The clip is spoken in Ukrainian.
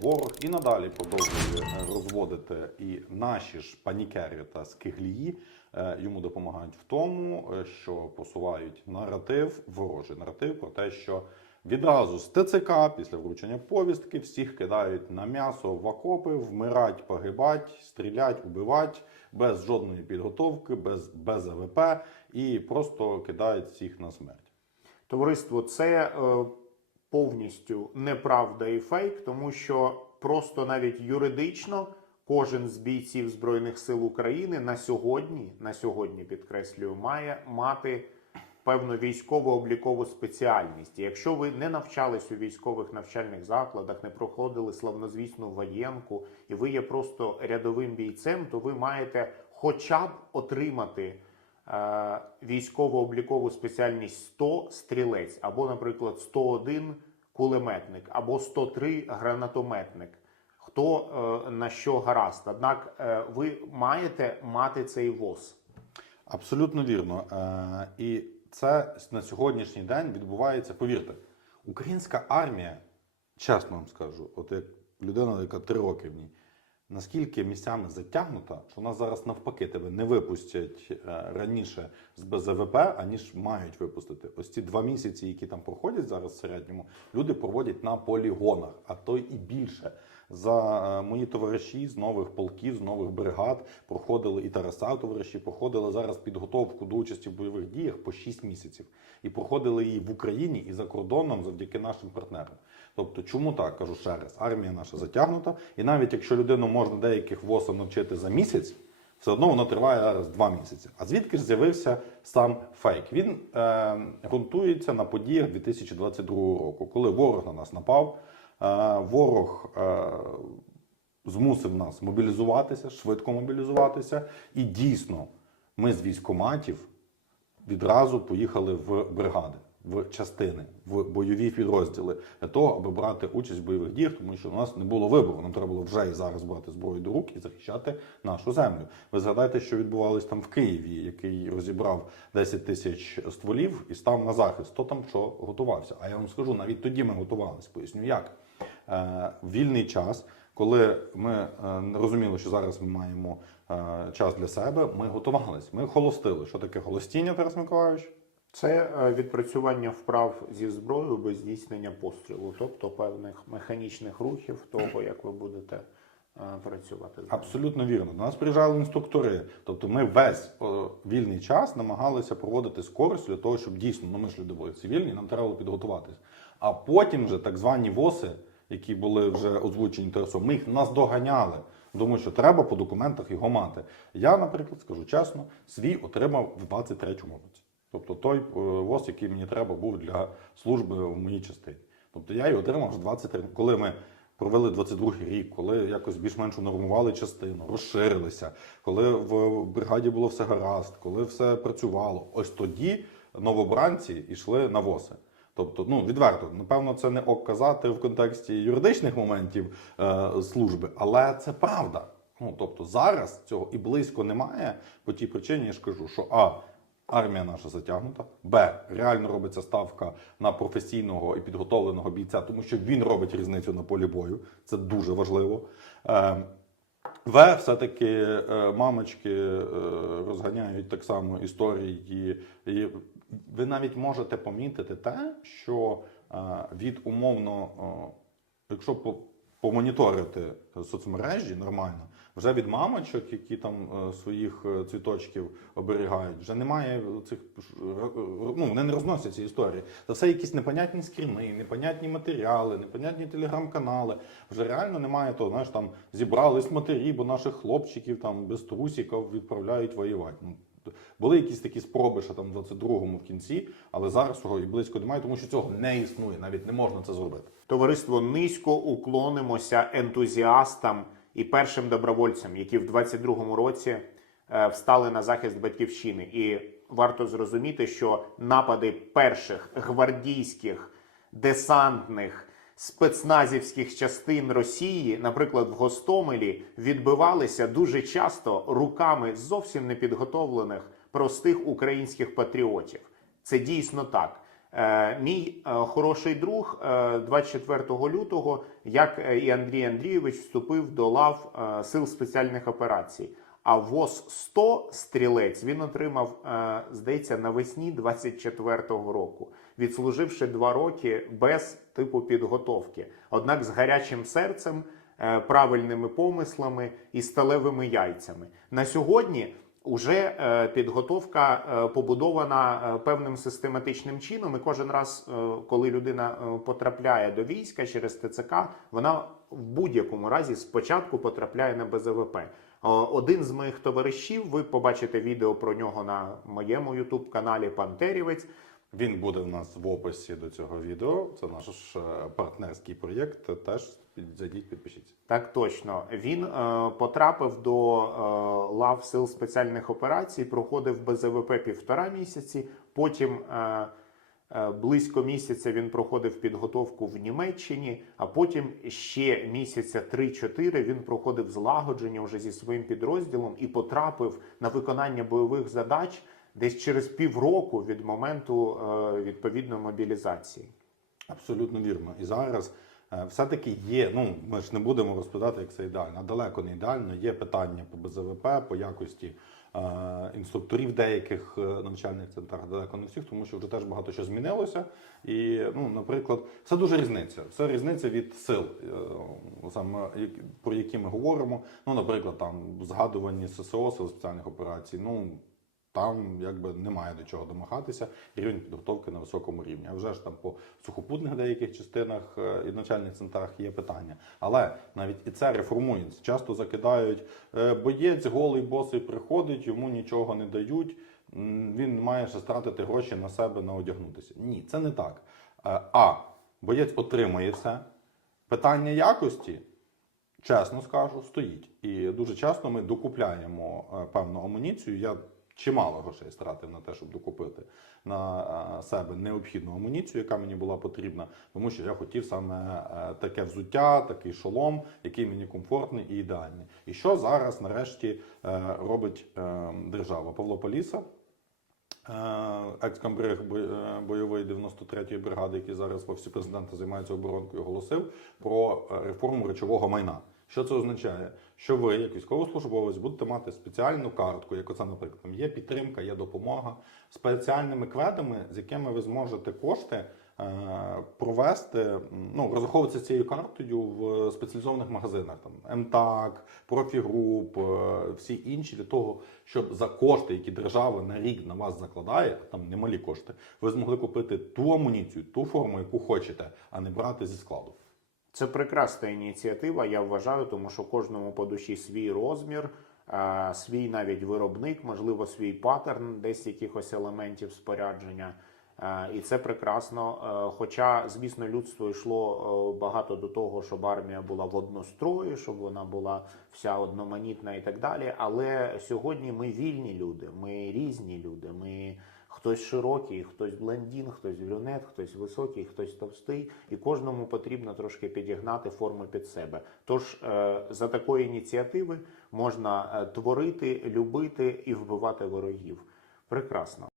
Ворог і надалі продовжує е, розводити і наші ж панікери та скиглії е, йому допомагають в тому, е, що просувають наратив, ворожий наратив про те, що відразу з ТЦК після вручення повістки всіх кидають на м'ясо в окопи, вмирать, погибать, стрілять, убивать без жодної підготовки, без, без АВП і просто кидають всіх на смерть. Товариство, це повністю неправда і фейк, тому що просто навіть юридично кожен з бійців Збройних сил України на сьогодні, на сьогодні підкреслюю, має мати певну військово-облікову спеціальність. І Якщо ви не навчались у військових навчальних закладах, не проходили славнозвісну воєнку, і ви є просто рядовим бійцем, то ви маєте хоча б отримати військово-облікову спеціальність 100 стрілець, або, наприклад, 101 кулеметник, або 103 гранатометник. Хто е, на що гаразд. Однак е, ви маєте мати цей ВОЗ. Абсолютно вірно. Е, І це на сьогоднішній день відбувається. Повірте, українська армія, чесно вам скажу, от як людина, яка три роки в ній, наскільки місцями затягнута, що нас зараз навпаки тебе не випустять е, раніше з БЗВП, аніж мають випустити. Ось ці два місяці, які там проходять зараз в середньому, люди проводять на полігонах, а то і більше. За е, мої товариші з нових полків, з нових бригад проходили і Тараса товариші, проходили зараз підготовку до участі в бойових діях по 6 місяців. І проходили її в Україні і за кордоном завдяки нашим партнерам. Тобто, чому так кажу ще раз? Армія наша затягнута, і навіть якщо людину можна деяких ВОСам навчити за місяць, все одно воно триває зараз два місяці. А звідки ж з'явився сам фейк? Він е, ґрунтується на подіях 2022 року, коли ворог на нас напав. Ворог змусив нас мобілізуватися, швидко мобілізуватися, і дійсно ми з військоматів відразу поїхали в бригади, в частини, в бойові підрозділи для того, аби брати участь в бойових діях, тому що у нас не було вибору. Нам треба було вже і зараз брати зброю до рук і захищати нашу землю. Ви згадайте, що відбувалось там в Києві, який розібрав 10 тисяч стволів і став на захист. Хто там що готувався? А я вам скажу, навіть тоді ми готувалися. Поясню, як вільний час. Коли ми е, розуміли, що зараз ми маємо е, час для себе, ми готувались. Ми холостили. Що таке холостіння, Тарас Миколаївич? Це е, відпрацювання вправ зі зброєю без здійснення пострілу, тобто певних механічних рухів того, як ви будете е, працювати. Абсолютно вірно. До нас приїжджали інструктори. Тобто ми весь о, вільний час намагалися проводити з користю для того, щоб дійсно ну, ми ж люди були цивільні, нам треба було підготуватись. А потім вже так звані ВОСи, які були вже озвучені ТРСО, ми їх наздоганяли. Тому що треба по документах його мати. Я, наприклад, скажу чесно, свій отримав в 23-му році. Тобто той е, ВОЗ, який мені треба був для служби в моїй частині. Тобто я його отримав вже 23 коли ми провели 22-й рік, коли якось більш-менш унормували частину, розширилися, коли в бригаді було все гаразд, коли все працювало. Ось тоді новобранці йшли на ВОСи. Тобто, ну відверто, напевно, це не ок казати в контексті юридичних моментів е, служби, але це правда. Ну тобто зараз цього і близько немає по тій причині, я ж кажу, що а армія наша затягнута, б реально робиться ставка на професійного і підготовленого бійця, тому що він робить різницю на полі бою. Це дуже важливо. Е, в все-таки е, мамочки е, розганяють так само історії. І ви навіть можете помітити те, що е, від умовно, е, якщо по- помоніторити соцмережі нормально, вже від мамочок, які там е, своїх цвіточків оберігають, вже немає цих ну, вони не розносять ці історії. Це все якісь непонятні скріни, непонятні матеріали, непонятні телеграм-канали. Вже реально немає того, знаєш, там зібрались матері, бо наших хлопчиків там без трусиків відправляють воювати. Ну, були якісь такі спроби, що там в 22-му в кінці, але зараз цього і близько немає, тому що цього не існує, навіть не можна це зробити. Товариство низько уклонимося ентузіастам і першим добровольцям, які в 22-му році е, встали на захист батьківщини. І варто зрозуміти, що напади перших гвардійських десантних спецназівських частин Росії, наприклад, в Гостомелі, відбивалися дуже часто руками зовсім непідготовлених простих українських патріотів. Це дійсно так. Е, Мій е, хороший друг е, 24 лютого, як е, і Андрій Андрійович, вступив до лав е, сил спеціальних операцій. А ВОЗ 100 стрілець він отримав, е, здається, навесні 24-го року, відслуживши два роки без типу підготовки. Однак з гарячим серцем, е, правильними помислами і сталевими яйцями. На сьогодні Уже е, підготовка побудована певним систематичним чином, і кожен раз, коли людина потрапляє до війська через ТЦК, вона в будь-якому разі спочатку потрапляє на БЗВП. Е, Один з моїх товаришів, ви побачите відео про нього на моєму ютуб каналі Пантерівець. Він буде в нас в описі до цього відео. Це наш е, партнерський проєкт. Теж зайдіть, підпишіться. Так точно. Він е, потрапив до е, лав сил спеціальних операцій, проходив БЗВП півтора місяці. Потім е, близько місяця він проходив підготовку в Німеччині, а потім ще місяця 3-4 він проходив злагодження вже зі своїм підрозділом і потрапив на виконання бойових задач десь через півроку від моменту е, відповідної мобілізації. Абсолютно вірно. І зараз е, все-таки є. Ну ми ж не будемо розповідати, як це ідеально. Далеко не ідеально. Є питання по БЗВП, по якості е, інструкторів деяких е, навчальних центрах, далеко не всіх, тому що вже теж багато що змінилося. І, ну, наприклад, це дуже різниця. Це різниця від сил, е, саме про які ми говоримо. Ну, наприклад, там згадувані ССО, сил спеціальних операцій. Ну там якби немає до чого домагатися. Рівень підготовки на високому рівні. А вже ж там по сухопутних деяких частинах е, і навчальних центрах є питання. Але навіть і це реформується. Часто закидають е, боєць, голий босий приходить, йому нічого не дають. Він має ще стратити гроші на себе на одягнутися. Ні, це не так. Е, А боєць отримує все. Питання якості чесно скажу, стоїть. І дуже часто ми докупляємо певну амуніцію. Я чимало грошей стратив на те, щоб докупити на е, себе необхідну амуніцію, яка мені була потрібна, тому що я хотів саме е, таке взуття, такий шолом, який мені комфортний і ідеальний. І що зараз нарешті е, робить держава? Павло Поліса. Екс-камбриг бойової 93-ї бригади, який зараз в офісі президента займається оборонкою, оголосив про реформу речового майна. Що це означає? Що ви, як військовослужбовець, будете мати спеціальну картку, як оце, наприклад, там є підтримка, є допомога, спеціальними кведами, з якими ви зможете кошти е, провести, ну, розраховуватися цією картою в спеціалізованих магазинах, там МТАК, Профігруп, е, всі інші, для того, щоб за кошти, які держава на рік на вас закладає, там немалі кошти, ви змогли купити ту амуніцію, ту форму, яку хочете, а не брати зі складу. Це прекрасна ініціатива, я вважаю, тому що кожному по душі свій розмір, свій навіть виробник, можливо, свій паттерн десь якихось елементів спорядження. І це прекрасно. Е, Хоча, звісно, людство йшло е, багато до того, щоб армія була в однострої, щоб вона була вся одноманітна і так далі. Але сьогодні ми вільні люди, ми різні люди. Ми Хтось широкий, хтось блондін, хтось брюнет, хтось високий, хтось товстий, і кожному потрібно трошки підігнати форму під себе. Тож е, за такої ініціативи можна е, творити, любити і вбивати ворогів. Прекрасно.